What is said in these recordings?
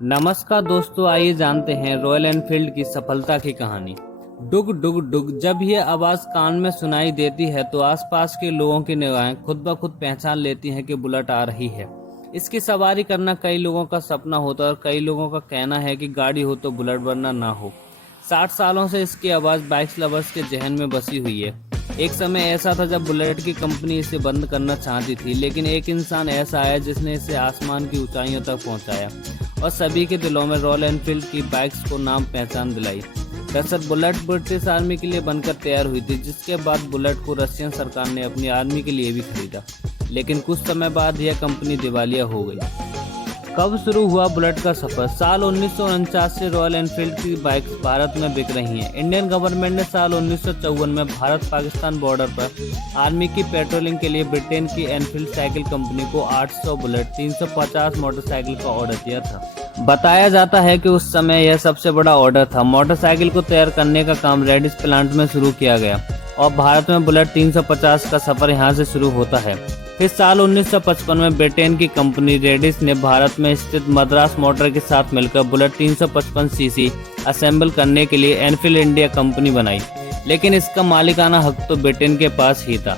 नमस्कार दोस्तों, आइए जानते हैं रॉयल एनफील्ड की सफलता की कहानी। डुग डुग डुग जब यह आवाज कान में सुनाई देती है तो आसपास के लोगों की निगाहें खुद ब खुद पहचान लेती हैं कि बुलेट आ रही है। इसकी सवारी करना कई लोगों का सपना होता है और कई लोगों का कहना है कि गाड़ी हो तो बुलेट वरना ना हो। 60 सालों से इसकी आवाज बाइक्स लवर्स के जहन में बसी हुई है। एक समय ऐसा था जब बुलेट की कंपनी इसे बंद करना चाहती थी, लेकिन एक इंसान ऐसा आया जिसने इसे आसमान की ऊंचाइयों तक पहुंचाया और सभी के दिलों में रॉयल एनफील्ड की बाइक्स को नाम पहचान दिलाई। दरअसल बुलेट ब्रिटिश आर्मी के लिए बनकर तैयार हुई थी, जिसके बाद बुलेट को रशियन सरकार ने अपनी आर्मी के लिए भी खरीदा, लेकिन कुछ समय बाद यह कंपनी दिवालिया हो गई। कब शुरू हुआ बुलेट का सफर? साल 1949 से रॉयल एनफील्ड की बाइक्स भारत में बिक रही हैं। इंडियन गवर्नमेंट ने साल 1954 में भारत पाकिस्तान बॉर्डर पर आर्मी की पेट्रोलिंग के लिए ब्रिटेन की एनफील्ड साइकिल कंपनी को 800 बुलेट 350 मोटरसाइकिल का ऑर्डर दिया था। बताया जाता है कि उस समय यह सबसे बड़ा ऑर्डर था। मोटरसाइकिल को तैयार करने का काम रेडिस प्लांट में शुरू किया गया और भारत में बुलेट 350 का सफर यहां से शुरू होता है। फिर साल 1955 में ब्रिटेन की कंपनी रेडिस ने भारत में स्थित मद्रास मोटर के साथ मिलकर बुलेट 355 सीसी असेंबल करने के लिए एनफील्ड इंडिया कंपनी बनाई, लेकिन इसका मालिकाना हक तो ब्रिटेन के पास ही था।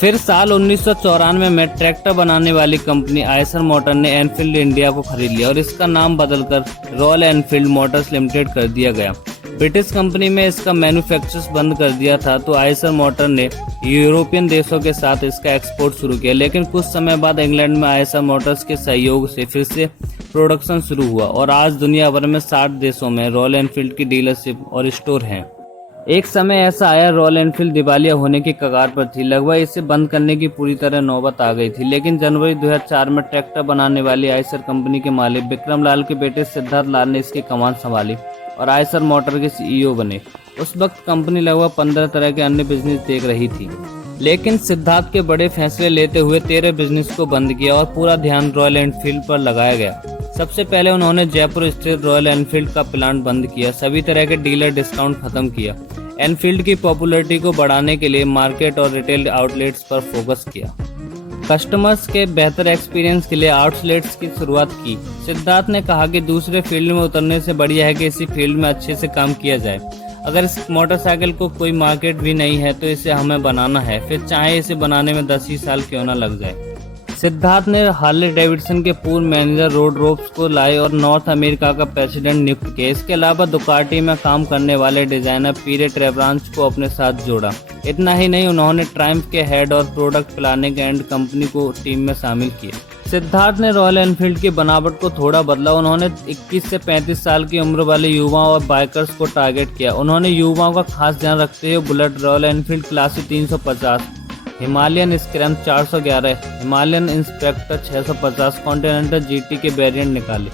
फिर साल 1994 में ट्रैक्टर बनाने वाली कंपनी आयसर मोटर ने एनफील्ड इंडिया को खरीद लिया और इसका नाम बदलकर रॉयल एनफील्ड मोटर्स लिमिटेड कर दिया गया। ब्रिटिश कंपनी में इसका मैन्युफैक्चर्स बंद कर दिया था तो आयसर मोटर ने यूरोपियन देशों के साथ इसका एक्सपोर्ट शुरू किया, लेकिन कुछ समय बाद इंग्लैंड में आयसर मोटर्स के सहयोग से फिर से प्रोडक्शन शुरू हुआ और आज दुनिया भर में 60 देशों में रॉयल एनफील्ड की डीलरशिप और स्टोर हैं। एक समय ऐसा आया रॉयल एनफील्ड दिवालिया होने की कगार पर थी। लगभग इसे बंद करने की पूरी तरह नौबत आ गई थी, लेकिन जनवरी 2004 में ट्रैक्टर बनाने वाली आयसर कंपनी के मालिक विक्रम लाल के बेटे सिद्धार्थ लाल ने इसकी कमान संभाली और आयसर मोटर के सीईओ बने। उस वक्त कंपनी लगभग 15 तरह के अन्य बिजनेस देख रही थी, लेकिन सिद्धार्थ के बड़े फैसले लेते हुए 13 बिजनेस को बंद किया और पूरा ध्यान रॉयल एनफील्ड पर लगाया गया। सबसे पहले उन्होंने जयपुर स्थित रॉयल एनफील्ड का प्लांट बंद किया, सभी तरह के डीलर डिस्काउंट खत्म किया, एनफील्ड की पॉपुलैरिटी को बढ़ाने के लिए मार्केट और रिटेल आउटलेट्स पर फोकस किया, कस्टमर्स के बेहतर एक्सपीरियंस के लिए आउटलेट्स की शुरुआत की। सिद्धार्थ ने कहा कि दूसरे फील्ड में उतरने से बढ़िया है कि इसी फील्ड में अच्छे से काम किया जाए। अगर इस मोटरसाइकिल को कोई मार्केट भी नहीं है तो इसे हमें बनाना है, फिर चाहे इसे बनाने में 10 ही साल क्यों ना लग जाए। सिद्धार्थ ने हार्ले डेविडसन के पूर्व मैनेजर रोड रोप्स को लाए और नॉर्थ अमेरिका का प्रेसिडेंट नियुक्त किया। इसके अलावा दुकाटी में काम करने वाले डिजाइनर पीरे ट्रेब्रांच को अपने साथ जोड़ा। इतना ही नहीं, उन्होंने ट्रायम्फ के हेड और प्रोडक्ट प्लानिंग एंड कंपनी को टीम में शामिल किया। सिद्धार्थ ने रॉयल एनफील्ड की बनावट को थोड़ा बदला। उन्होंने 21 से 35 साल की उम्र वाले युवाओं और बाइकर्स को टारगेट किया। उन्होंने युवाओं का खास ध्यान रखते हुए bullet royal Enfield classic 350, Himalayan scrum 411, Himalayan inspector 650, continental GT के वेरिएंट निकाले।